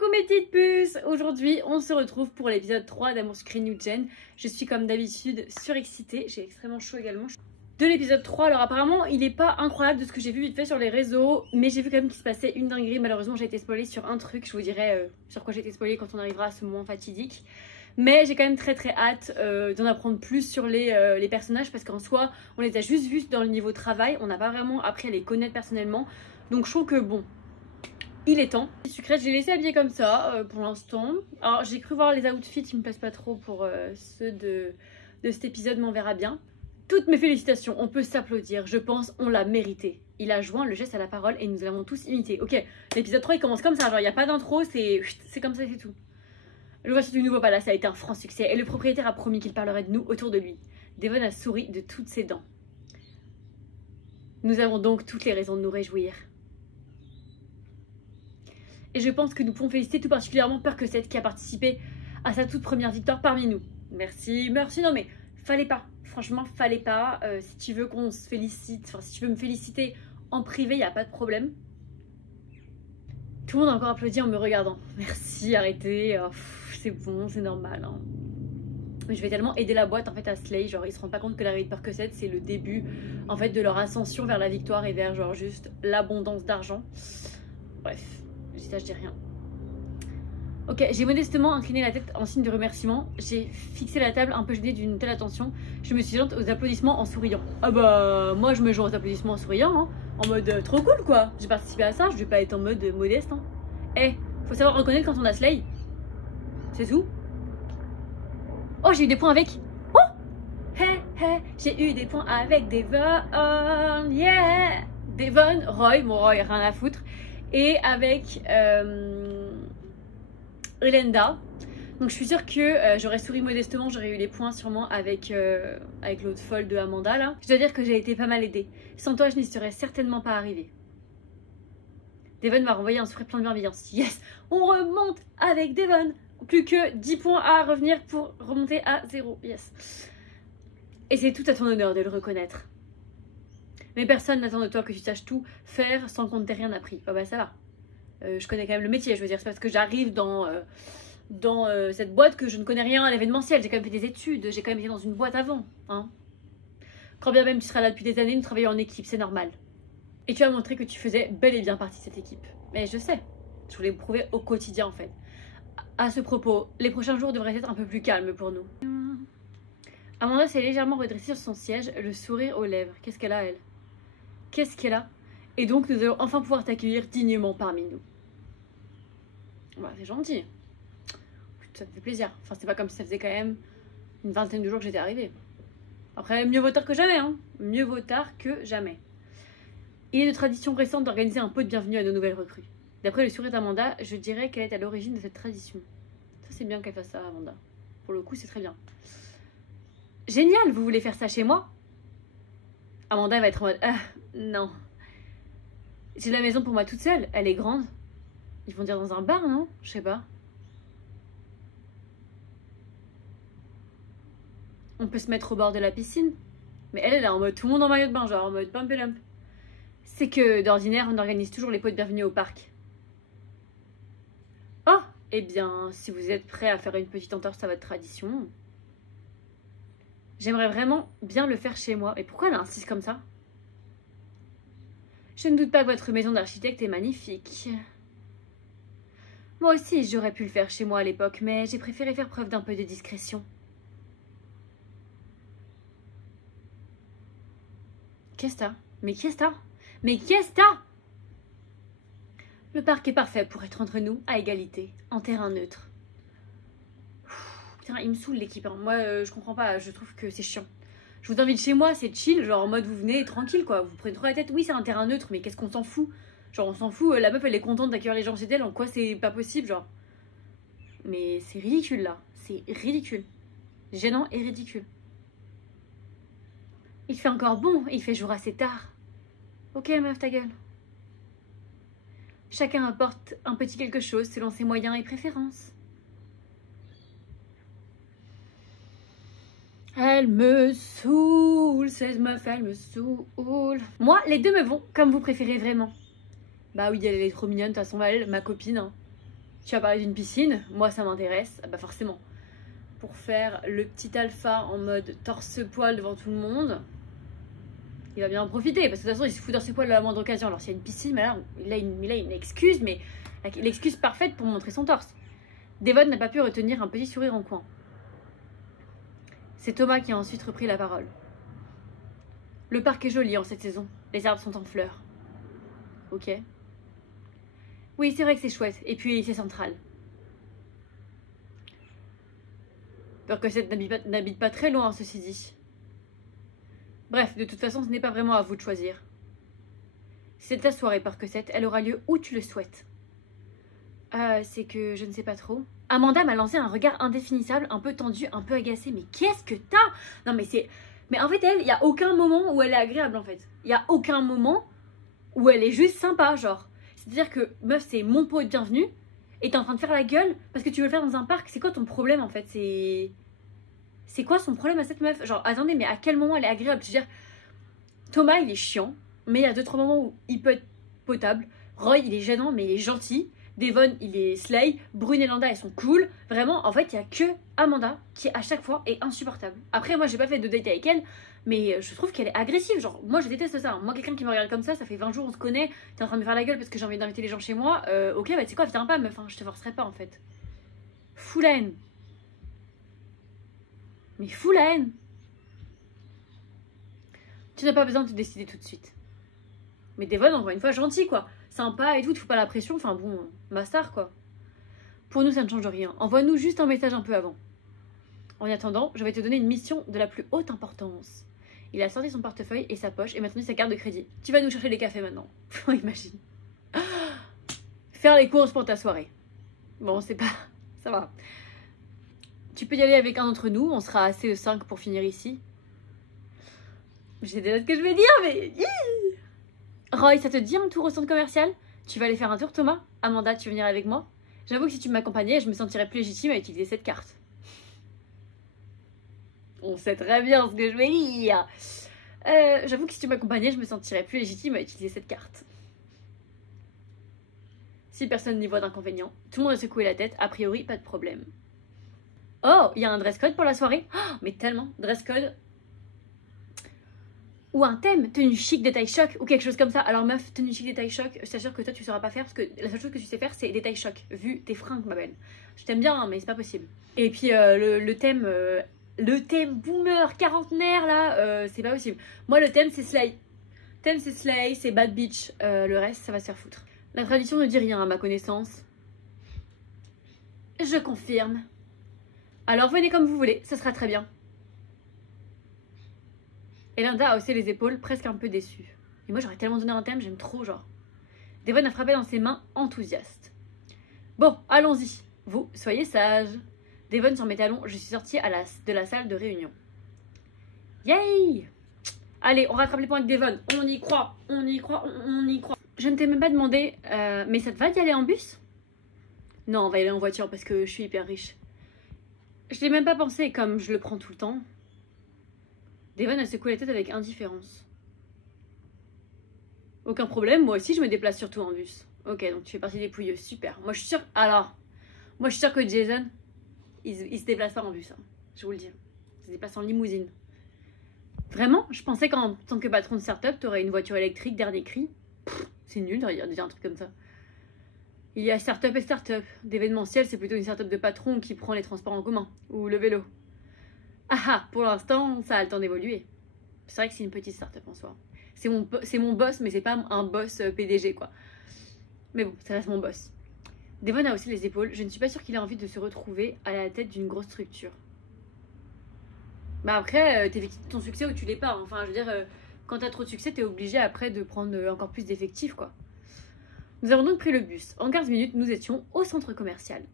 Coucou mes petites puces. Aujourd'hui on se retrouve pour l'épisode 3 d'Amour sucré New Gen. Je suis comme d'habitude surexcitée, j'ai extrêmement chaud également de l'épisode 3. Alors apparemment il est pas incroyable de ce que j'ai vu vite fait sur les réseaux, mais j'ai vu quand même qu'il se passait une dinguerie. Malheureusement j'ai été spoilée sur un truc, je vous dirai sur quoi j'ai été spoilée quand on arrivera à ce moment fatidique. Mais j'ai quand même très hâte d'en apprendre plus sur les personnages, parce qu'en soi on les a juste vus dans le niveau travail, on n'a pas vraiment appris à les connaître personnellement. Donc je trouve que bon, il est temps. Sucrète, j'ai laissé habiller comme ça pour l'instant. Alors j'ai cru voir les outfits, ils me plaisent pas trop pour ceux de cet épisode, mais on verra bien. Toutes mes félicitations, on peut s'applaudir, je pense on l'a mérité. Il a joint le geste à la parole et nous l'avons tous imité. Ok, l'épisode 3 il commence comme ça, genre il n'y a pas d'intro, c'est comme ça, c'est tout. L'ouverture du nouveau palace a été un franc succès et le propriétaire a promis qu'il parlerait de nous autour de lui. Devon a souri de toutes ses dents. Nous avons donc toutes les raisons de nous réjouir. Et je pense que nous pouvons féliciter tout particulièrement Percocet qui a participé à sa toute première victoire parmi nous. Merci, non mais fallait pas, franchement fallait pas. Si tu veux qu'on se félicite, enfin si tu veux me féliciter en privé, il n'y a pas de problème. Tout le monde a encore applaudi en me regardant. Merci, arrêtez, c'est bon, c'est normal. Hein. Mais je vais tellement aider la boîte en fait à Slay, genre ils se rendent pas compte que l'arrivée de Percocet c'est le début en fait de leur ascension vers la victoire et vers genre juste l'abondance d'argent. Bref. Je dis rien. Ok, j'ai modestement incliné la tête en signe de remerciement. J'ai fixé la table un peu gênée d'une telle attention. Je me suis jointe aux applaudissements en souriant. Ah bah, moi je me joins aux applaudissements en souriant, hein, en mode trop cool quoi. J'ai participé à ça, je vais pas être en mode modeste. Hein. Eh, faut savoir reconnaître quand on a Slay. C'est tout. Oh, j'ai eu des points avec. Oh, j'ai eu des points avec Devon. Yeah, Devon, Roy, mon Roy, rien à foutre. Et avec Elenda. Donc je suis sûre que j'aurais souri modestement, j'aurais eu les points sûrement avec l'autre folle de Amanda là. Je dois dire que j'ai été pas mal aidée. Sans toi je n'y serais certainement pas arrivée. Devon m'a renvoyé un sourire plein de bienveillance. Yes, on remonte avec Devon. Plus que 10 points à revenir pour remonter à 0. Yes. Et c'est tout à ton honneur de le reconnaître. Mais personne n'attend de toi que tu saches tout faire sans qu'on ne t'ait rien appris. Oh bah ça va. Je connais quand même le métier, je veux dire. C'est parce que j'arrive dans cette boîte que je ne connais rien à l'événementiel. J'ai quand même fait des études, j'ai quand même été dans une boîte avant. Hein. Quand bien même tu seras là depuis des années, nous travaillons en équipe, c'est normal. Et tu as montré que tu faisais bel et bien partie de cette équipe. Mais je sais, je voulais le prouver au quotidien en fait. À ce propos, les prochains jours devraient être un peu plus calmes pour nous. Amanda s'est légèrement redressée sur son siège, le sourire aux lèvres. Qu'est-ce qu'elle a elle? Qu'est-ce qu'elle a? Et donc nous allons enfin pouvoir t'accueillir dignement parmi nous. Bah c'est gentil. Ça me fait plaisir. Enfin c'est pas comme si ça faisait quand même une vingtaine de jours que j'étais arrivée. Après mieux vaut tard que jamais hein. Mieux vaut tard que jamais. Il est de tradition récente d'organiser un pot de bienvenue à nos nouvelles recrues. D'après le sourire d'Amanda, je dirais qu'elle est à l'origine de cette tradition. Ça c'est bien qu'elle fasse ça Amanda. Pour le coup c'est très bien. Génial, vous voulez faire ça chez moi? Amanda va être en mode non. J'ai la maison pour moi toute seule, elle est grande. Ils vont dire dans un bar, non? Je sais pas. On peut se mettre au bord de la piscine. Mais elle est là en mode tout le monde en maillot de bain, genre en mode pump et lump. C'est que d'ordinaire, on organise toujours les pots de bienvenue au parc. Oh, eh bien, si vous êtes prêts à faire une petite entorse à votre tradition. J'aimerais vraiment bien le faire chez moi. Mais pourquoi elle insiste comme ça? Je ne doute pas que votre maison d'architecte est magnifique. Moi aussi, j'aurais pu le faire chez moi à l'époque, mais j'ai préféré faire preuve d'un peu de discrétion. Qu'est-ce que t'as? Mais qu'est-ce que t'as? Mais qu'est-ce que t'as? Le parc est parfait pour être entre nous, à égalité, en terrain neutre. Putain, il me saoule l'équipe. Hein. Moi, je comprends pas. Je trouve que c'est chiant. Je vous invite chez moi, c'est chill. Genre en mode vous venez tranquille quoi. Vous prenez trop la tête. Oui, c'est un terrain neutre, mais qu'est-ce qu'on s'en fout? Genre on s'en fout. La meuf elle est contente d'accueillir les gens chez elle. En quoi c'est pas possible genre? Mais c'est ridicule là. C'est ridicule. Gênant et ridicule. Il fait encore bon. Il fait jour assez tard. Ok meuf, ta gueule. Chacun apporte un petit quelque chose selon ses moyens et préférences. Elle me saoule, cette meuf, elle me saoule. Moi, les deux me vont, comme vous préférez vraiment. Bah oui, elle est trop mignonne, de toute façon, elle, ma copine. Hein. Tu as parlé d'une piscine, moi ça m'intéresse, ah bah forcément. Pour faire le petit alpha en mode torse-poil devant tout le monde, il va bien en profiter, parce que de toute façon il se fout torse-poil à la moindre occasion. Alors s'il y a une piscine, mais là, il a une excuse, mais l'excuse parfaite pour montrer son torse. Devon n'a pas pu retenir un petit sourire en coin. C'est Thomas qui a ensuite repris la parole. Le parc est joli en cette saison, les arbres sont en fleurs. Ok. Oui, c'est vrai que c'est chouette, et puis c'est central. Percocet n'habite pas très loin, ceci dit. Bref, de toute façon, ce n'est pas vraiment à vous de choisir. Si c'est ta soirée, Percocet, elle aura lieu où tu le souhaites. C'est que je ne sais pas trop. Amanda m'a lancé un regard indéfinissable, un peu tendu, un peu agacé. Mais qu'est-ce que t'as? Non mais c'est... Mais en fait, elle, il n'y a aucun moment où elle est agréable, en fait. Il n'y a aucun moment où elle est juste sympa, genre. C'est-à-dire que, meuf, c'est mon pot de bienvenue, et t'es en train de faire la gueule parce que tu veux le faire dans un parc. C'est quoi ton problème, en fait? C'est quoi son problème à cette meuf? Genre, attendez, mais à quel moment elle est agréable? Je veux dire, Thomas, il est chiant, mais il y a 2-3 moments où il peut être potable. Roy, il est gênant, mais il est gentil. Devon, il est slay. Brune et Landa, elles sont cool. Vraiment, en fait, il n'y a que Amanda qui, à chaque fois, est insupportable. Après, moi, j'ai pas fait de date avec elle, mais je trouve qu'elle est agressive. Genre, moi, je déteste ça. Moi, quelqu'un qui me regarde comme ça fait 20 jours, on se connaît. T'es en train de me faire la gueule parce que j'ai envie d'inviter les gens chez moi. Ok, bah, tu sais quoi, viens pas, meuf. Hein, je te forcerai pas, en fait. Fous la haine. Mais fous la haine. Tu n'as pas besoin de te décider tout de suite. Mais Devon, encore une fois, gentil, quoi. Sympa et tout, tu fous pas la pression. Enfin bon, bastard, quoi. Pour nous, ça ne change rien. Envoie-nous juste un message un peu avant. En attendant, je vais te donner une mission de la plus haute importance. Il a sorti son portefeuille et sa poche et maintenant sa carte de crédit. Tu vas nous chercher les cafés maintenant. Imagine. Faire les courses pour ta soirée. Bon, c'est pas... Ça va. Tu peux y aller avec un d'entre nous. On sera assez 5 pour finir ici. J'ai déjà ce que je vais dire, mais... Roy, ça te dit un tour au centre commercial? Tu vas aller faire un tour, Thomas? Amanda, tu veux venir avec moi? J'avoue que si tu m'accompagnais, je me sentirais plus légitime à utiliser cette carte. On sait très bien ce que je vais lire. J'avoue que si tu m'accompagnais, je me sentirais plus légitime à utiliser cette carte. Si personne n'y voit d'inconvénient, tout le monde a secoué la tête, a priori, pas de problème. Oh, il y a un dress code pour la soirée? Oh, mais tellement, dress code... Ou un thème, tenue chic, détail choc, ou quelque chose comme ça. Alors meuf, tenue chic, détail choc, je t'assure que toi tu sauras pas faire parce que la seule chose que tu sais faire c'est détail choc, vu tes fringues ma belle. Je t'aime bien hein, mais c'est pas possible. Et puis le thème boomer, quarantenaire là, c'est pas possible. Moi le thème c'est slay. Thème c'est slay, c'est bad bitch, le reste ça va se faire foutre. La tradition ne dit rien à ma connaissance. Je confirme. Alors venez comme vous voulez, ce sera très bien. Et Linda a haussé les épaules, presque un peu déçue. Et moi, j'aurais tellement donné un thème, j'aime trop, genre. Devon a frappé dans ses mains, enthousiaste. Bon, allons-y. Vous, soyez sages. Devon sur mes talons, je suis sortie de la salle de réunion. Yay! Allez, on rattrape les points avec Devon. On y croit, on y croit, on y croit. Je ne t'ai même pas demandé, mais ça te va d'y aller en bus? Non, on va y aller en voiture parce que je suis hyper riche. Je l'ai même pas pensé comme je le prends tout le temps. Devon a secoué la tête avec indifférence. Aucun problème, moi aussi je me déplace surtout en bus. Ok, donc tu fais partie des pouilleux, super. Moi je suis sûre... Alors, moi je suis sûre que Jason, il se déplace pas en bus, hein, je vous le dis. Il se déplace en limousine. Vraiment? Je pensais qu'en tant que patron de start-up, t'aurais une voiture électrique, dernier cri. C'est nul de dire un truc comme ça. Il y a start-up et start-up. D'événementiel, c'est plutôt une start-up de patron qui prend les transports en commun. Ou le vélo. Ah, pour l'instant, ça a le temps d'évoluer. C'est vrai que c'est une petite start-up en soi. C'est mon boss, mais c'est pas un boss PDG, quoi. Mais bon, ça reste mon boss. Devon a haussé les épaules. Je ne suis pas sûre qu'il ait envie de se retrouver à la tête d'une grosse structure. Bah après, t'es victime de ton succès ou tu l'es pas. Enfin, je veux dire, quand t'as trop de succès, t'es obligé après de prendre encore plus d'effectifs, quoi. Nous avons donc pris le bus. En 15 minutes, nous étions au centre commercial.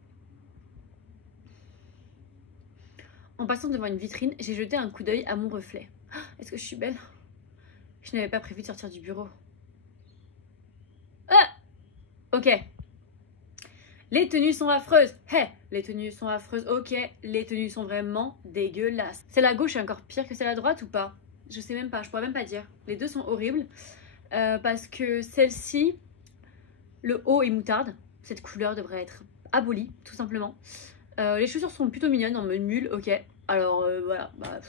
En passant devant une vitrine, j'ai jeté un coup d'œil à mon reflet. Est-ce que je suis belle? Je n'avais pas prévu de sortir du bureau. Ah! Ok. Les tenues sont affreuses. Hey, les tenues sont affreuses. Ok, les tenues sont vraiment dégueulasses. Celle à gauche est encore pire que celle à droite ou pas? Je sais même pas, je pourrais même pas dire. Les deux sont horribles. Parce que celle-ci, le haut est moutarde. Cette couleur devrait être aboli, tout simplement. Les chaussures sont plutôt mignonnes, en mode mule, ok. Alors voilà, bah,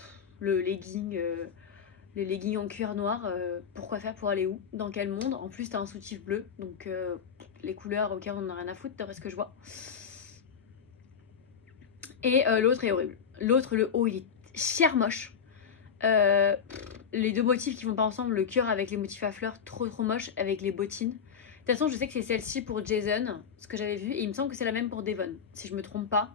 les leggings en cuir noir, pourquoi faire, pour aller où, dans quel monde? En plus t'as un soutif bleu, donc les couleurs, ok, on en a rien à foutre d'après ce que je vois. Et l'autre est horrible. L'autre, le haut, il est cher moche. Les deux motifs qui vont pas ensemble, le cœur avec les motifs à fleurs, trop moche, avec les bottines. De toute façon, je sais que c'est celle-ci pour Jason, ce que j'avais vu, et il me semble que c'est la même pour Devon, si je me trompe pas.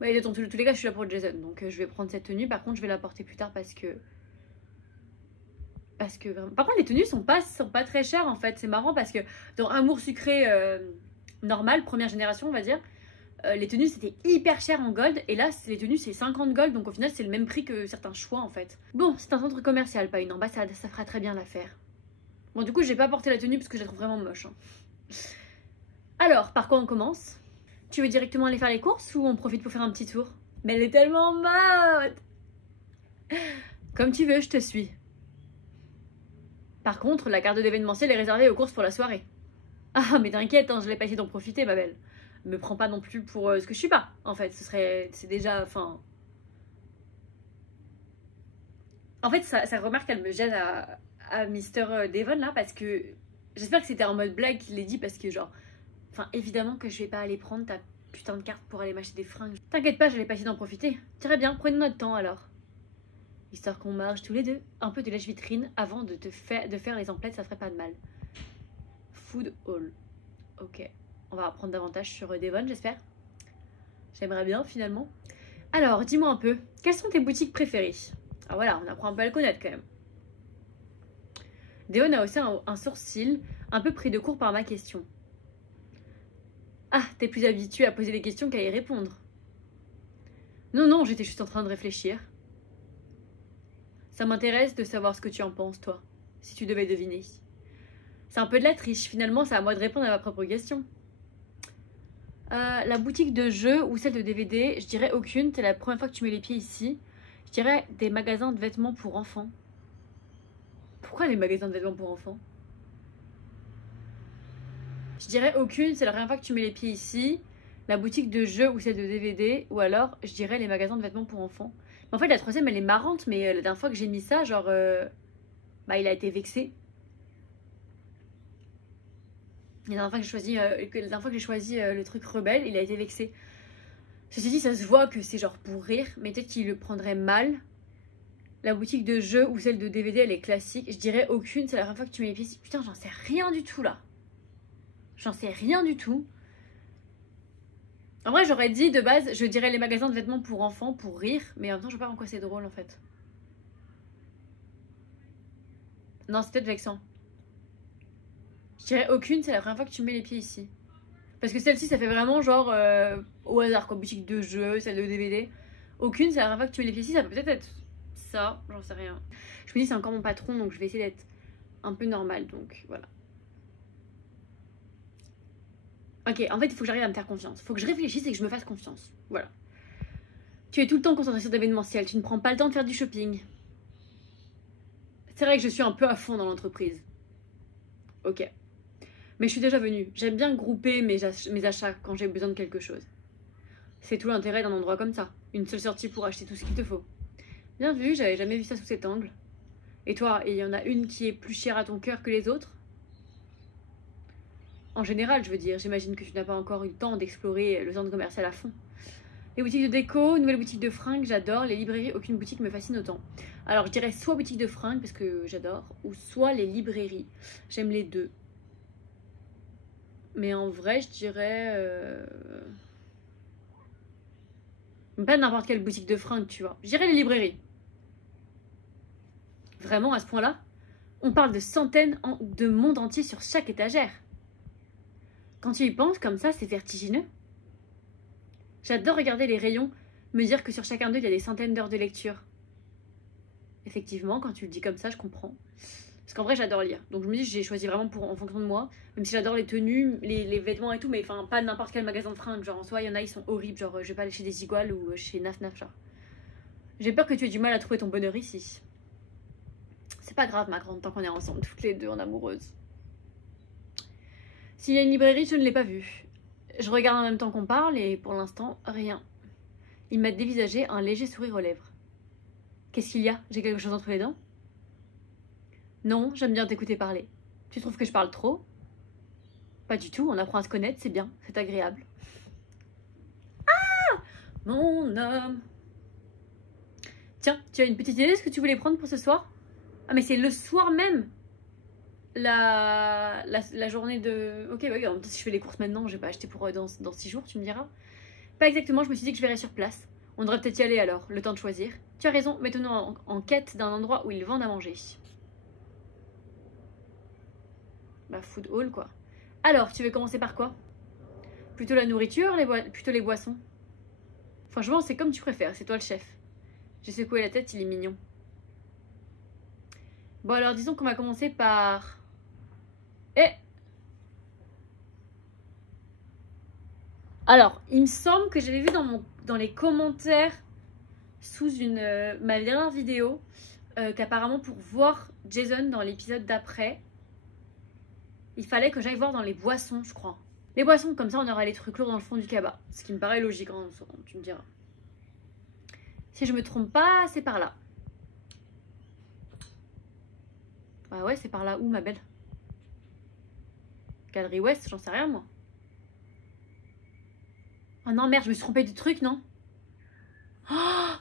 Ouais, dans tous les cas, je suis là pour Jason, donc je vais prendre cette tenue. Par contre, je vais la porter plus tard parce que vraiment... Par contre, les tenues sont pas très chères en fait. C'est marrant parce que dans Amour sucré normal, première génération, on va dire, les tenues c'était hyper cher en gold, et là les tenues c'est 50 gold, donc au final c'est le même prix que certains choix en fait. Bon, c'est un centre commercial, pas une ambassade, ça fera très bien l'affaire. Bon, du coup j'ai pas porté la tenue parce que je la trouve vraiment moche, hein. Alors, par quoi on commence? Tu veux directement aller faire les courses ou on profite pour faire un petit tour? Mais elle est tellement mode! Comme tu veux, je te suis. Par contre, la carte de l'événementiel est réservée aux courses pour la soirée. Ah, mais t'inquiète, hein, je l'ai pas essayé d'en profiter, ma belle. Me prends pas non plus pour ce que je suis pas, en fait. C'est déjà, enfin... En fait, sa remarque, elle me jette à Mr. Devon, là, parce que... J'espère que c'était en mode blague qu'il l'ait dit, parce que, genre... Enfin, évidemment que je vais pas aller prendre ta putain de carte pour aller m'acheter des fringues. T'inquiète pas, j'allais pas essayer d'en profiter. Très bien, prenons notre temps, alors. Histoire qu'on marche tous les deux. Un peu de lèche-vitrine avant de faire les emplettes, ça ferait pas de mal. Food hall. Ok. On va apprendre davantage sur Devon, j'espère. J'aimerais bien, finalement. Alors, dis-moi un peu, quelles sont tes boutiques préférées? Ah voilà, on apprend un peu à le connaître, quand même. Devon a aussi un sourcil, un peu pris de court par ma question. Ah, t'es plus habitué à poser des questions qu'à y répondre. Non, non, j'étais juste en train de réfléchir. Ça m'intéresse de savoir ce que tu en penses, toi, si tu devais deviner. C'est un peu de la triche, finalement, c'est à moi de répondre à ma propre question. La boutique de jeux ou celle de DVD, je dirais aucune, c'est la première fois que tu mets les pieds ici. Je dirais des magasins de vêtements pour enfants. Pourquoi les magasins de vêtements pour enfants? Je dirais aucune, c'est la première fois que tu mets les pieds ici. La boutique de jeux ou celle de DVD, ou alors je dirais les magasins de vêtements pour enfants. En fait, la troisième, elle est marrante, mais la dernière fois que j'ai mis ça, genre... bah, il a été vexé. La dernière fois que j'ai choisi le truc rebelle, il a été vexé. Ceci dit, ça se voit que c'est genre pour rire, mais peut-être qu'il le prendrait mal. La boutique de jeux ou celle de DVD, elle est classique. Je dirais aucune, c'est la première fois que tu mets les pieds ici. Putain, j'en sais rien du tout, là. J'en sais rien du tout. En vrai, j'aurais dit de base, je dirais les magasins de vêtements pour enfants pour rire, mais en même temps, je sais pas en quoi c'est drôle en fait. Non, c'est peut-être vexant. Je dirais aucune, c'est la première fois que tu mets les pieds ici. Parce que celle-ci, ça fait vraiment genre au hasard quoi, boutique de jeux, celle de DVD. Aucune, c'est la première fois que tu mets les pieds ici, ça peut peut-être être ça, j'en sais rien. Je me dis, c'est encore mon patron, donc je vais essayer d'être un peu normale, donc voilà. Ok, en fait, il faut que j'arrive à me faire confiance. Il faut que je réfléchisse et que je me fasse confiance. Voilà. Tu es tout le temps concentré sur d'événementiel. Tu ne prends pas le temps de faire du shopping. C'est vrai que je suis un peu à fond dans l'entreprise. Ok. Mais je suis déjà venue. J'aime bien grouper mes achats quand j'ai besoin de quelque chose. C'est tout l'intérêt d'un endroit comme ça. Une seule sortie pour acheter tout ce qu'il te faut. Bien vu, j'avais jamais vu ça sous cet angle. Et toi, il y en a une qui est plus chère à ton cœur que les autres? En général, je veux dire, j'imagine que tu n'as pas encore eu le temps d'explorer le centre commercial à fond. Les boutiques de déco, nouvelles boutiques de fringues, j'adore. Les librairies, aucune boutique me fascine autant. Alors, je dirais soit boutique de fringues, parce que j'adore, ou soit les librairies. J'aime les deux. Mais en vrai, je dirais... pas n'importe quelle boutique de fringues, tu vois. Je dirais les librairies. Vraiment, à ce point-là, on parle de centaines de mondes entiers sur chaque étagère. Quand tu y penses comme ça, c'est vertigineux. J'adore regarder les rayons, me dire que sur chacun d'eux, il y a des centaines d'heures de lecture. Effectivement, quand tu le dis comme ça, je comprends. Parce qu'en vrai, j'adore lire. Donc je me dis que j'ai choisi vraiment en fonction de moi. Même si j'adore les tenues, les vêtements et tout, mais enfin, pas n'importe quel magasin de fringues. Genre, en soi, il y en a, ils sont horribles. Genre, je vais pas aller chez Desigual ou chez Naf Naf, genre. J'ai peur que tu aies du mal à trouver ton bonheur ici. C'est pas grave, ma grande, tant qu'on est ensemble, toutes les deux en amoureuse. S'il y a une librairie, je ne l'ai pas vue. Je regarde en même temps qu'on parle et pour l'instant, rien. Il m'a dévisagé un léger sourire aux lèvres. Qu'est-ce qu'il y a? J'ai quelque chose entre les dents? Non, j'aime bien t'écouter parler. Tu trouves que je parle trop? Pas du tout, on apprend à se connaître, c'est bien, c'est agréable. Ah! Mon homme. Tiens, tu as une petite idée de ce que tu voulais prendre pour ce soir? Ah mais c'est le soir même la journée de... Ok, bah oui, en même temps si je fais les courses maintenant, je vais pas acheter pour dans 6 jours, tu me diras. Pas exactement, je me suis dit que je verrais sur place. On devrait peut-être y aller alors, le temps de choisir. Tu as raison, mettons-nous en quête d'un endroit où ils vendent à manger. Bah food hall quoi. Alors, tu veux commencer par quoi? Plutôt la nourriture, plutôt les boissons? Franchement, c'est comme tu préfères, c'est toi le chef. J'ai secoué la tête, il est mignon. Bon alors, disons qu'on va commencer par... Alors, il me semble que j'avais vu dans les commentaires sous ma dernière vidéo qu'apparemment pour voir Jason dans l'épisode d'après, il fallait que j'aille voir dans les boissons, je crois. Les boissons, comme ça on aura les trucs lourds dans le fond du cabas. Ce qui me paraît logique, hein, tu me diras. Si je me trompe pas, c'est par là. Ah ouais, c'est par là où, ma belle? Galerie Ouest, j'en sais rien, moi. Oh non, merde, je me suis trompée du truc, non? Oh,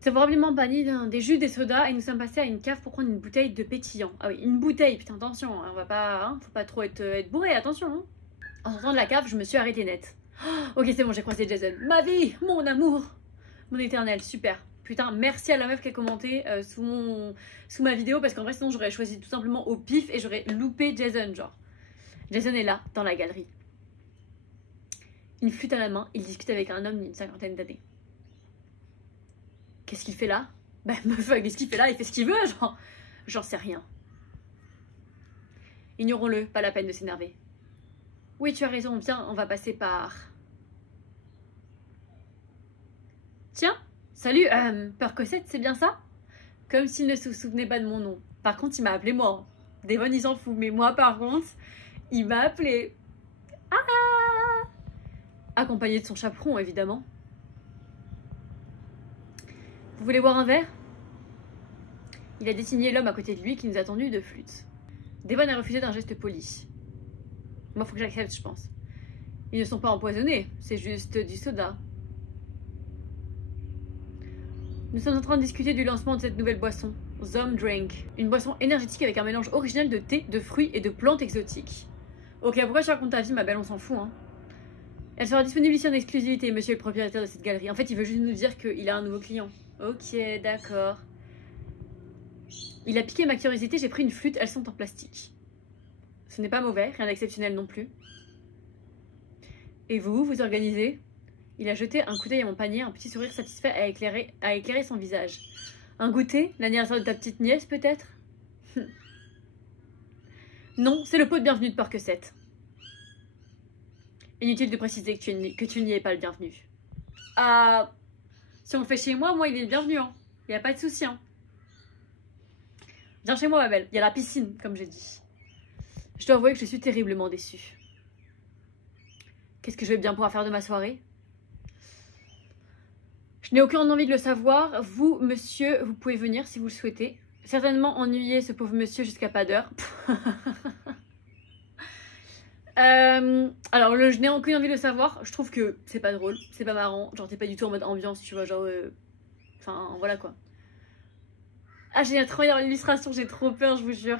c'est probablement banni des jus, des sodas, et nous sommes passés à une cave pour prendre une bouteille de pétillant. Ah oui, une bouteille, putain, attention, hein, on va pas... Hein, faut pas trop être bourré, attention. Hein. En sortant de la cave, je me suis arrêtée net. Oh, ok, c'est bon, j'ai croisé Jason. Ma vie, mon amour, mon éternel, super. Putain, merci à la meuf qui a commenté sous ma vidéo, parce qu'en vrai, sinon, j'aurais choisi tout simplement au pif et j'aurais loupé Jason, genre. Jason est là, dans la galerie. Une flûte à la main, il discute avec un homme d'une 50aine d'années. Qu'est-ce qu'il fait là? Bah meuf, qu'est-ce qu'il fait là? Il fait ce qu'il veut, genre. J'en sais rien. Ignorons-le, pas la peine de s'énerver. Oui, tu as raison, viens, on va passer par... Tiens, salut, Percocet, c'est bien ça? Comme s'il ne se souvenait pas de mon nom. Par contre, il m'a appelé moi. Devon, il s'en fout, mais moi, par contre, il m'a appelé. Ah! Accompagné de son chaperon, évidemment. Vous voulez boire un verre? Il a désigné l'homme à côté de lui qui nous a tendu de flûte. Devon a refusé d'un geste poli. Moi, faut que j'accepte, je pense. Ils ne sont pas empoisonnés, c'est juste du soda. Nous sommes en train de discuter du lancement de cette nouvelle boisson, Zom Drink. Une boisson énergétique avec un mélange original de thé, de fruits et de plantes exotiques. Ok, pourquoi tu racontes ta vie, ma belle, on s'en fout, hein. Elle sera disponible ici en exclusivité, monsieur le propriétaire de cette galerie. En fait, il veut juste nous dire qu'il a un nouveau client. Ok, d'accord. Il a piqué ma curiosité, j'ai pris une flûte, elles sont en plastique. Ce n'est pas mauvais, rien d'exceptionnel non plus. Et vous, vous organisez? Il a jeté un coup d'œil à mon panier, un petit sourire satisfait a éclairé son visage. Un goûter? L'anniversaire de ta petite nièce, peut-être? Non, c'est le pot de bienvenue de Percocet. Inutile de préciser que tu n'y es pas le bienvenu. Ah, si on le fait chez moi, il est le bienvenu. Hein. Il n'y a pas de souci. Hein. Viens chez moi, ma belle. Il y a la piscine, comme j'ai dit. Je dois avouer que je suis terriblement déçue. Qu'est-ce que je vais bien pouvoir faire de ma soirée? Je n'ai aucune envie de le savoir. Vous, monsieur, vous pouvez venir si vous le souhaitez. Certainement ennuyer ce pauvre monsieur jusqu'à pas d'heure. Alors, je n'ai aucune envie de le savoir. Je trouve que c'est pas drôle, c'est pas marrant. Genre, t'es pas du tout en mode ambiance, tu vois. Genre, enfin, voilà quoi. Ah, j'ai trop dans l'illustration, j'ai trop peur, je vous jure.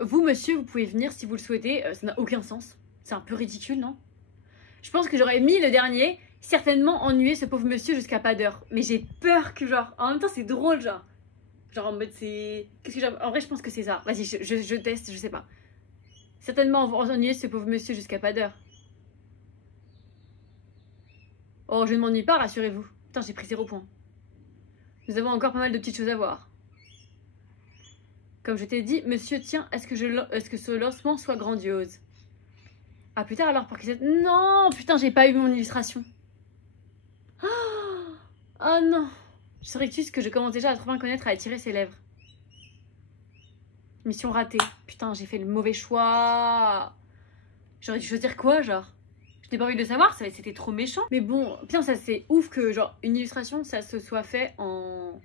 Vous, monsieur, vous pouvez venir si vous le souhaitez. Ça n'a aucun sens. C'est un peu ridicule, non? Je pense que j'aurais mis le dernier, certainement ennuyer ce pauvre monsieur jusqu'à pas d'heure. Mais j'ai peur que, genre, en même temps, c'est drôle, genre. Genre en mode c'est... Qu'est-ce que j'ai... En vrai, je pense que c'est ça. Vas-y, je teste, je sais pas. Certainement ennuyer ce pauvre monsieur jusqu'à pas d'heure. Oh, je ne m'ennuie pas, rassurez-vous. Putain, j'ai pris 0 points. Nous avons encore pas mal de petites choses à voir. Comme je t'ai dit, monsieur, tiens, est-ce que ce lancement soit grandiose? Ah, plus tard alors, pour que... Non, putain, j'ai pas eu mon illustration. Oh non. Je serais que je commence déjà à trop bien connaître, à étirer ses lèvres. Mission ratée. Putain, j'ai fait le mauvais choix. J'aurais dû choisir quoi, genre? Je n'ai pas envie de le savoir, c'était trop méchant. Mais bon, putain, ça c'est ouf que genre une illustration, ça se soit fait en...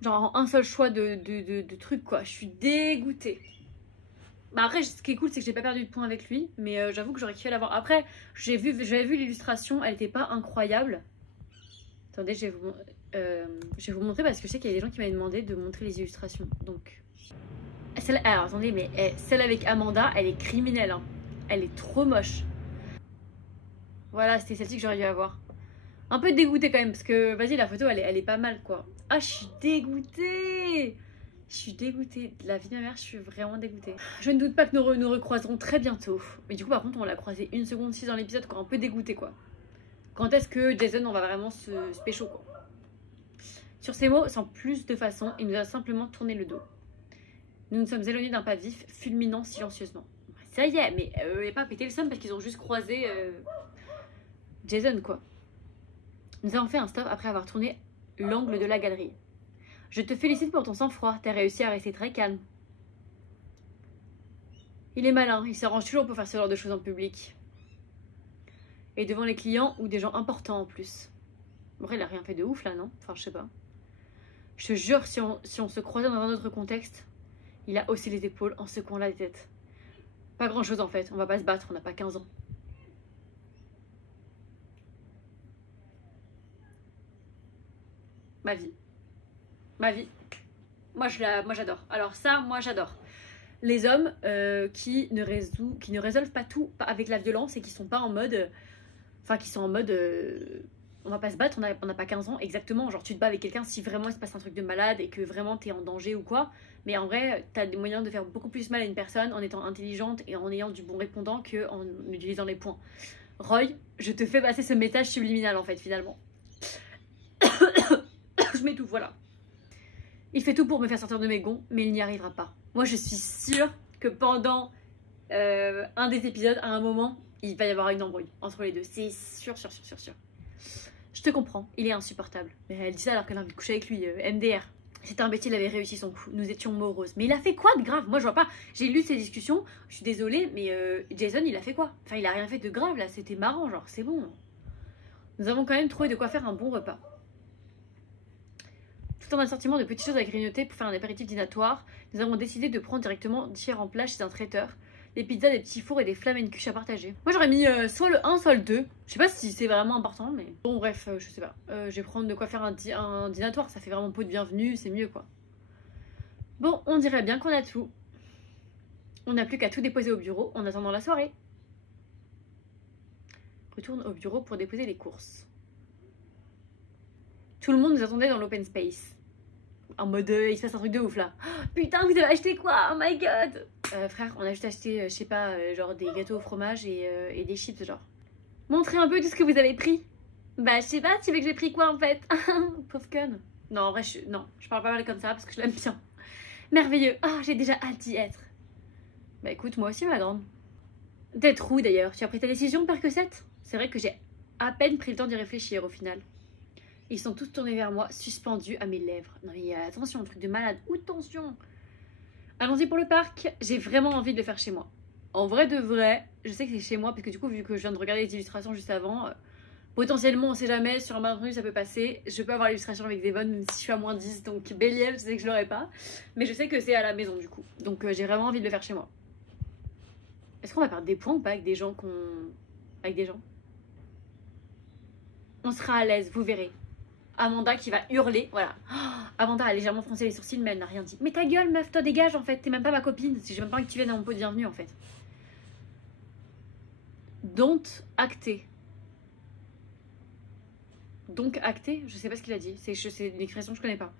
Genre en un seul choix de truc, quoi. Je suis dégoûtée. Bah après, ce qui est cool, c'est que j'ai pas perdu de points avec lui. Mais j'avoue que j'aurais kiffé l'avoir. Après, j'avais vu l'illustration, elle était pas incroyable. Attendez, je vais vous montrer parce que je sais qu'il y a des gens qui m'avaient demandé de montrer les illustrations. Donc, alors attendez, mais celle avec Amanda, elle est criminelle, hein. Elle est trop moche. Voilà, c'était celle-ci que j'aurais dû avoir. Un peu dégoûtée quand même, parce que, vas-y, la photo, elle est pas mal, quoi. Ah, je suis dégoûtée. Je suis dégoûtée. De la vie de ma mère, je suis vraiment dégoûtée. Je ne doute pas que nous recroiserons très bientôt. Mais du coup, par contre, on l'a croisé 1 seconde 6 dans l'épisode, quoi. Un peu dégoûtée, quoi. Quand est-ce que Jason, on va vraiment se pécho, quoi. Sur ces mots, sans plus de façon, il nous a simplement tourné le dos. Nous nous sommes éloignés d'un pas vif, fulminant silencieusement. Ça y est, mais il n'y a pas pété le seum parce qu'ils ont juste croisé Jason, quoi. Nous avons fait un stop après avoir tourné l'angle de la galerie. Je te félicite pour ton sang-froid, t'as réussi à rester très calme. Il est malin, il s'arrange toujours pour faire ce genre de choses en public. Et devant les clients ou des gens importants en plus. Bon, il a rien fait de ouf là, non? Enfin, je sais pas. Je te jure, si on se croisait dans un autre contexte, il a haussé les épaules en secouant la tête. Pas grand chose en fait, on va pas se battre, on n'a pas 15 ans. Ma vie. Ma vie. Moi j'adore. Alors ça, moi j'adore. Les hommes qui ne résolvent pas tout avec la violence et qui sont pas en mode... Enfin, qui sont en mode... on va pas se battre, on n'a pas 15 ans, exactement. Genre tu te bats avec quelqu'un si vraiment il se passe un truc de malade et que vraiment t'es en danger ou quoi. Mais en vrai, t'as des moyens de faire beaucoup plus mal à une personne en étant intelligente et en ayant du bon répondant qu'en utilisant les points. Roy, je te fais passer ce message subliminal en fait, finalement. Je m'étouffe, voilà. Il fait tout pour me faire sortir de mes gonds, mais il n'y arrivera pas. Moi, je suis sûre que pendant un des épisodes, à un moment, il va y avoir une embrouille entre les deux. C'est sûr, sûr, sûr, sûr, sûr. Je te comprends, il est insupportable. Mais elle dit ça alors qu'elle a envie de coucher avec lui, MDR. C'était imbécile, il avait réussi son coup. Nous étions moroses. Mais il a fait quoi de grave? Moi, je vois pas. J'ai lu ces discussions, je suis désolée, mais Jason, il a fait quoi? Enfin, il a rien fait de grave, là. C'était marrant, genre, c'est bon. Nous avons quand même trouvé de quoi faire un bon repas. Tout en assortiment de petites choses à grignoter pour faire un apéritif dînatoire, nous avons décidé de prendre directement différents plats chez un traiteur. Des pizzas, des petits fours et des flamencuches à partager. Moi j'aurais mis soit le 1 soit le 2. Je sais pas si c'est vraiment important mais... Bon bref, je sais pas. Je vais prendre de quoi faire un dînatoire. Ça fait vraiment pot de bienvenue, c'est mieux quoi. Bon, on dirait bien qu'on a tout. On n'a plus qu'à tout déposer au bureau en attendant la soirée. Retourne au bureau pour déposer les courses. Tout le monde nous attendait dans l'open space. En mode, il se passe un truc de ouf là. Oh, putain, vous avez acheté quoi? Oh my god! Frère, on a juste acheté, je sais pas, genre des gâteaux au fromage et des chips, genre. Montrez un peu tout ce que vous avez pris. Bah, je sais pas, tu veux que j'ai pris quoi en fait? Pauvre conne. Non, en vrai, je parle pas mal comme ça parce que je l'aime bien. Merveilleux. Ah, oh, j'ai déjà hâte d'y être. Bah écoute, moi aussi, ma grande. D'être où d'ailleurs? Tu as pris ta décision, Père que 7? C'est vrai que j'ai à peine pris le temps d'y réfléchir au final. Ils sont tous tournés vers moi, suspendus à mes lèvres. Non mais attention, truc de malade. Ou tension. Allons-y pour le parc. J'ai vraiment envie de le faire chez moi. En vrai de vrai, je sais que c'est chez moi parce que du coup, vu que je viens de regarder les illustrations juste avant, potentiellement, on sait jamais, sur un malentendu, ça peut passer. Je peux avoir l'illustration avec Devon, même si je suis à moins 10, donc Bélier, je sais que je l'aurai pas. Mais je sais que c'est à la maison du coup. Donc j'ai vraiment envie de le faire chez moi. Est-ce qu'on va perdre des points ou pas avec des gens Avec des gens? On sera à l'aise, vous verrez. Amanda qui va hurler, voilà. Oh, Amanda a légèrement froncé les sourcils, mais elle n'a rien dit. Mais ta gueule, meuf, toi dégage en fait, t'es même pas ma copine. J'ai même pas envie que tu viennes à mon pot de bienvenue en fait. Don't acter. Donc acter, je sais pas ce qu'il a dit. C'est une expression que je connais pas.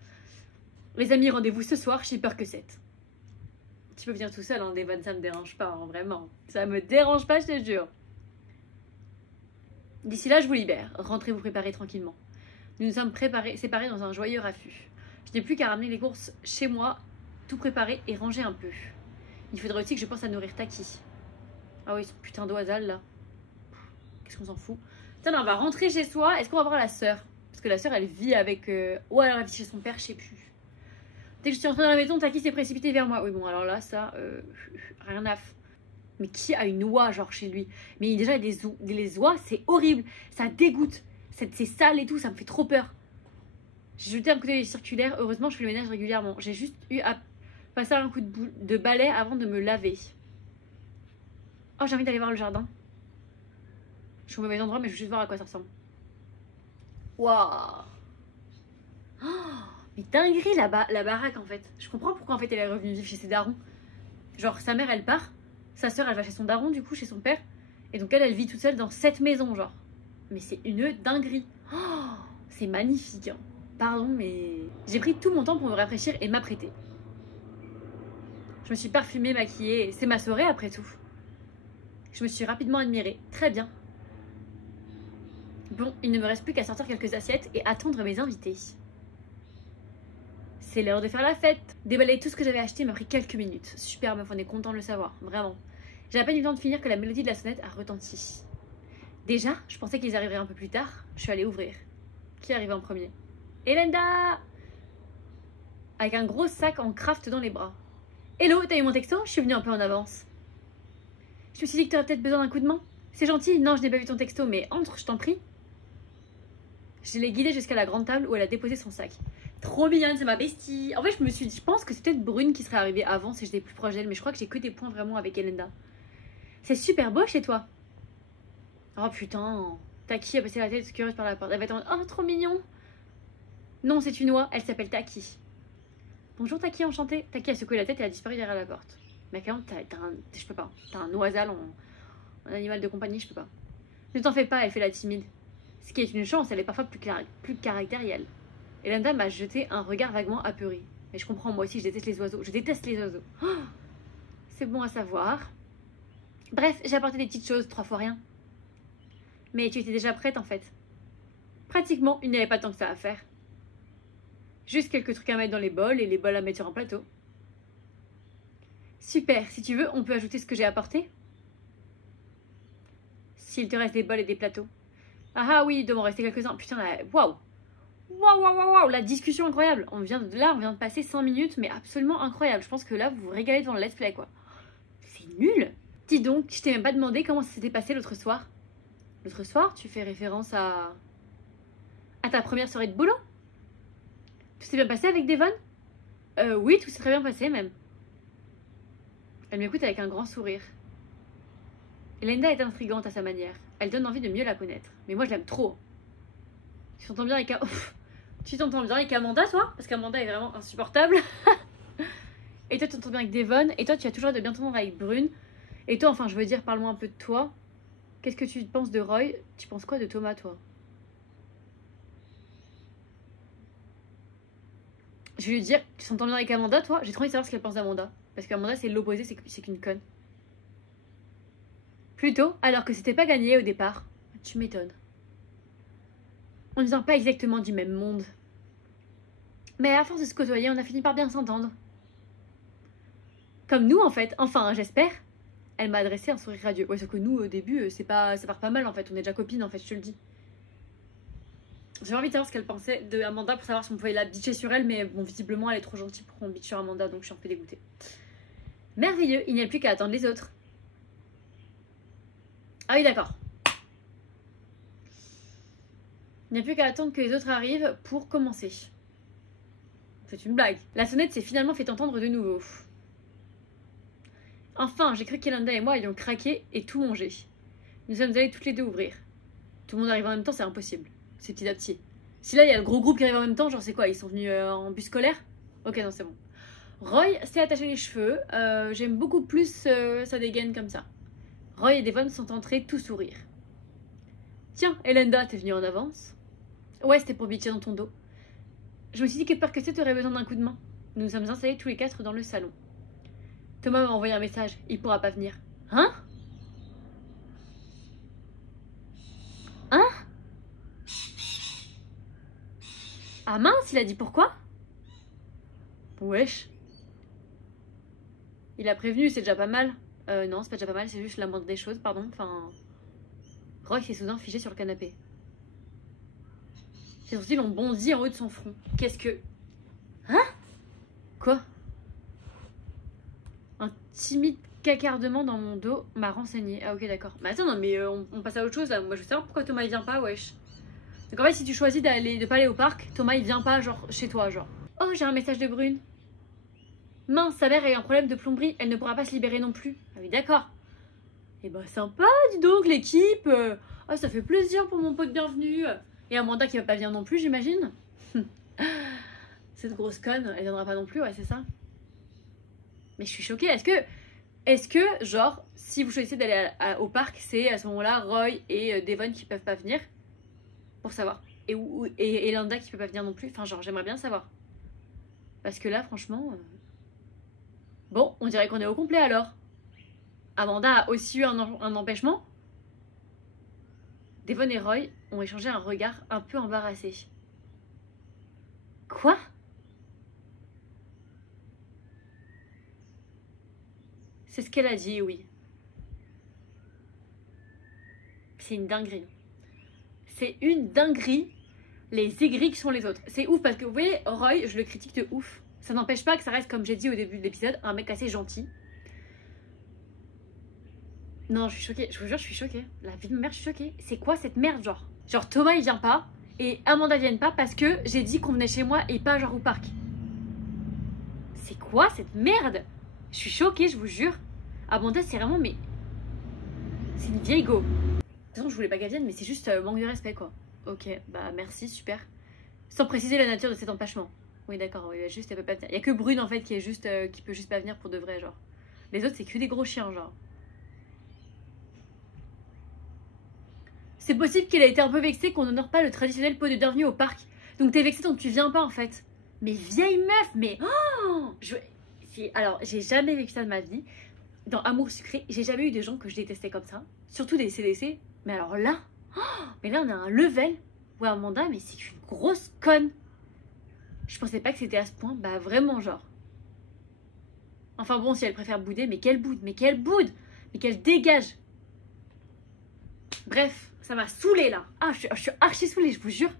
Les amis, rendez-vous ce soir chez Peur que 7. Tu peux venir tout seul, hein, Devon, ça me dérange pas, hein, vraiment. Ça me dérange pas, je te jure. D'ici là, je vous libère. Rentrez vous préparer tranquillement. Nous nous sommes séparés dans un joyeux raffut. Je n'ai plus qu'à ramener les courses chez moi, tout préparer et ranger un peu. Il faudrait aussi que je pense à nourrir Taki. Ah oui, son putain d'oisal là. Qu'est-ce qu'on s'en fout? Tiens, là, on va rentrer chez soi. Est-ce qu'on va voir la sœur? Parce que la sœur, elle vit avec... Ou alors elle vit chez son père, je sais plus. Dès que je suis entrée dans la maison, Taki s'est précipité vers moi. Oui, bon, alors là, ça, rien à f... Mais qui a une oie, genre, chez lui? Mais déjà, les oies, c'est horrible. Ça dégoûte. C'est sale et tout, ça me fait trop peur. J'ai jeté un coup d'œil circulaire. Heureusement, je fais le ménage régulièrement. J'ai juste eu à passer un coup de balai avant de me laver. Oh, j'ai envie d'aller voir le jardin. Je suis au mauvais endroit, mais je veux juste voir à quoi ça ressemble. Waouh! Oh, mais dinguerie la baraque en fait. Je comprends pourquoi en fait elle est revenue vivre chez ses darons. Genre sa mère elle part, sa soeur elle va chez son daron du coup, chez son père. Et donc elle vit toute seule dans cette maison genre. Mais c'est une dinguerie. Oh, c'est magnifique. Hein. Pardon mais... J'ai pris tout mon temps pour me rafraîchir et m'apprêter. Je me suis parfumée, maquillée. C'est ma soirée après tout. Je me suis rapidement admirée. Très bien. Bon, il ne me reste plus qu'à sortir quelques assiettes et attendre mes invités. C'est l'heure de faire la fête. Déballer tout ce que j'avais acheté m'a pris quelques minutes. Super meuf, on est content de le savoir, vraiment. J'ai à peine eu le temps de finir que la mélodie de la sonnette a retenti. Déjà, je pensais qu'ils arriveraient un peu plus tard. Je suis allée ouvrir. Qui est arrivé en premier? Elenda! Avec un gros sac en craft dans les bras. Hello, t'as eu mon texto? Je suis venue un peu en avance. Je me suis dit que t'aurais peut-être besoin d'un coup de main. C'est gentil, non, je n'ai pas vu ton texto, mais entre, je t'en prie. Je l'ai guidée jusqu'à la grande table où elle a déposé son sac. Trop mignonne, c'est ma bestie. En fait, je me suis dit, je pense que c'est peut-être Brune qui serait arrivée avant si j'étais plus proche d'elle, mais je crois que j'ai que des points vraiment avec Elenda. C'est super beau chez toi. Oh putain, Taki a passé la tête curieuse par la porte. Elle va être en... Oh, trop mignon. Non, c'est une oie, elle s'appelle Taki. Bonjour Taki, enchantée. Taki a secoué la tête et a disparu derrière la porte. Mais quand même, je peux pas. T'as un oisal en animal de compagnie, je peux pas. Ne t'en fais pas, elle fait la timide. Ce qui est une chance, elle est parfois plus caractérielle. Elenda m'a jeté un regard vaguement apeuré. Mais je comprends, moi aussi, je déteste les oiseaux. Je déteste les oiseaux. Oh, c'est bon à savoir. Bref, j'ai apporté des petites choses, 3 fois rien. Mais tu étais déjà prête, en fait. Pratiquement, il n'y avait pas tant que ça à faire. Juste quelques trucs à mettre dans les bols et les bols à mettre sur un plateau. Super, si tu veux, on peut ajouter ce que j'ai apporté. S'il te reste des bols et des plateaux. Ah oui, il doit m'en rester quelques-uns. Putain, waouh! Waouh, la discussion incroyable. On vient de passer 5 minutes, mais absolument incroyable. Je pense que là, vous vous régalez devant le let's play, quoi. C'est nul. Dis donc, je t'ai même pas demandé comment ça s'était passé l'autre soir. L'autre soir, tu fais référence à ta première soirée de boulot? Tout s'est bien passé avec Devon? Oui, tout s'est très bien passé, même. Elle m'écoute avec un grand sourire. Elenda est intrigante à sa manière. Elle donne envie de mieux la connaître. Mais moi, je l'aime trop. Tu t'entends bien avec... Tu t'entends bien avec Amanda, toi? Parce qu'Amanda est vraiment insupportable. Et toi, tu t'entends bien avec Devon. Et toi, tu as toujours de bien t'entendre avec Brune. Et toi, enfin, je veux dire, parle-moi un peu de toi. Qu'est-ce que tu penses de Roy? Tu penses quoi de Thomas, toi? Je vais lui dire, tu t'entends bien avec Amanda, toi? J'ai trop envie de savoir ce qu'elle pense d'Amanda. Parce qu'Amanda, c'est l'opposé, c'est qu'une conne. Plutôt, alors que c'était pas gagné au départ. Tu m'étonnes. On ne vient pas exactement du même monde. Mais à force de se côtoyer, on a fini par bien s'entendre. Comme nous, en fait. Enfin, j'espère. Elle m'a adressé un sourire radieux. Ouais, sauf que nous, au début, ça part pas mal, en fait. On est déjà copines, en fait, je te le dis. J'ai envie de savoir ce qu'elle pensait de Amanda pour savoir si on pouvait la bitcher sur elle. Mais bon, visiblement, elle est trop gentille pour qu'on bitch sur Amanda, donc je suis un peu dégoûtée. Merveilleux, il n'y a plus qu'à attendre les autres. Ah oui, d'accord. Il n'y a plus qu'à attendre que les autres arrivent pour commencer. C'est une blague. La sonnette s'est finalement fait entendre de nouveau. Enfin, j'ai cru qu'Elenda et moi ayons craqué et tout mangé. Nous sommes allés toutes les deux ouvrir. Tout le monde arrive en même temps, c'est impossible. C'est petit à petit. Si là, il y a le gros groupe qui arrive en même temps, genre c'est quoi? Ils sont venus en bus scolaire? Ok, non, c'est bon. Roy s'est attaché les cheveux. J'aime beaucoup plus sa dégaine comme ça. Roy et Devon sont entrés tout sourire. Tiens, Elenda, t'es venue en avance? Ouais, c'était pour bitcher dans ton dos. Je me suis dit que par que tu aurais besoin d'un coup de main. Nous nous sommes installés tous les 4 dans le salon. Thomas m'a envoyé un message. Il pourra pas venir. Hein? Hein? Ah mince, il a dit pourquoi? Wesh. Il a prévenu, c'est déjà pas mal. Non, c'est pas déjà pas mal, c'est juste la moindre des choses, pardon. Enfin... Roy s'est soudain figé sur le canapé. Ses sourcils ont bondi en haut de son front. Qu'est-ce que... Hein? Quoi? Un timide cacardement dans mon dos m'a renseigné. Ah ok d'accord. Mais attends, non mais on passe à autre chose là. Moi je veux savoir pourquoi Thomas il vient pas, wesh. Donc en fait si tu choisis de pas aller au parc, Thomas il vient pas genre chez toi genre. Oh j'ai un message de Brune. Mince, sa mère a eu un problème de plomberie, elle ne pourra pas se libérer non plus. Ah oui d'accord. Eh bah sympa dis donc l'équipe. Ah ça fait plaisir pour mon pote bienvenu. Et Amanda qui va pas venir non plus j'imagine. Cette grosse conne, elle viendra pas non plus, ouais c'est ça. Mais je suis choquée, est-ce que genre, si vous choisissez d'aller au parc, c'est à ce moment-là Roy et Devon qui peuvent pas venir? Pour savoir. Et Linda qui peut pas venir non plus. Enfin genre, j'aimerais bien savoir. Parce que là, franchement... Bon, on dirait qu'on est au complet alors. Amanda a aussi eu un empêchement. Devon et Roy ont échangé un regard un peu embarrassé. Quoi? C'est ce qu'elle a dit, oui. C'est une dinguerie. C'est une dinguerie. Les aigris qui sont les autres. C'est ouf parce que vous voyez, Roy, je le critique de ouf. Ça n'empêche pas que ça reste, comme j'ai dit au début de l'épisode, un mec assez gentil. Non, je suis choquée. Je vous jure, je suis choquée. La vie de ma mère, je suis choquée. C'est quoi cette merde, genre? Genre, Thomas, il vient pas. Et Amanda vienne pas parce que j'ai dit qu'on venait chez moi et pas genre au parc. C'est quoi cette merde? Je suis choquée, je vous jure. Amanda, c'est vraiment, mais... C'est une vieille go. De toute façon, je voulais pas qu'elle vienne, mais c'est juste manque de respect, quoi. Ok, bah merci, super. Sans préciser la nature de cet empêchement. Oui, d'accord, oui, juste, elle peut pas venir. Il y a que Brune, en fait, qui peut juste pas venir pour de vrai, genre. Les autres, c'est que des gros chiens, genre. C'est possible qu'elle ait été un peu vexée qu'on n'honore pas le traditionnel pot de bienvenue au parc. Donc t'es vexée donc tu viens pas, en fait. Mais vieille meuf, mais... Oh alors, j'ai jamais vécu ça de ma vie. Dans Amour sucré, j'ai jamais eu des gens que je détestais comme ça. Surtout des CDC. Mais alors là, mais là on a un level. Ouais Amanda, mais c'est une grosse conne. Je pensais pas que c'était à ce point. Bah vraiment genre. Enfin bon, si elle préfère bouder, mais quelle boude, mais quelle boude, mais qu'elle dégage. Bref, ça m'a saoulée là. Ah, je suis archi saoulée, je vous jure.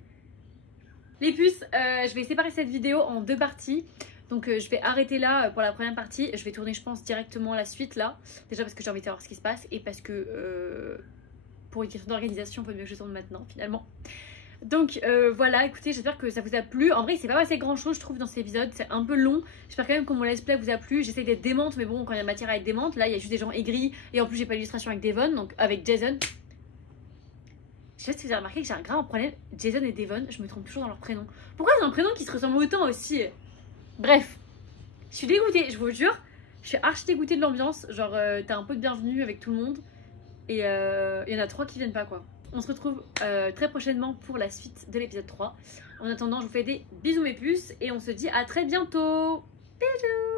Les puces, je vais séparer cette vidéo en deux parties. Donc je vais arrêter là pour la première partie. Je vais tourner je pense directement la suite là. Déjà parce que j'ai envie de savoir ce qui se passe. Et parce que pour une question d'organisation, il faut mieux que je tourne maintenant finalement. Donc voilà, écoutez, j'espère que ça vous a plu. En vrai, c'est pas passé grand chose je trouve dans cet épisode. C'est un peu long. J'espère quand même que mon let's play vous a plu. J'essaie d'être démente, mais bon, quand il y a matière à être démente, là il y a juste des gens aigris. Et en plus j'ai pas l'illustration avec Devon, donc avec Jason. Je sais pas si vous avez remarqué que j'ai un grave problème. Jason et Devon, je me trompe toujours dans leur prénom. Pourquoi ils ont un prénom qui se ressemble autant aussi? Bref, je suis dégoûtée, je vous jure. Je suis archi dégoûtée de l'ambiance. Genre, t'as un peu de bienvenue avec tout le monde. Et il y en a 3 qui viennent pas, quoi. On se retrouve très prochainement pour la suite de l'épisode 3. En attendant, je vous fais des bisous mes puces. Et on se dit à très bientôt. Bisous.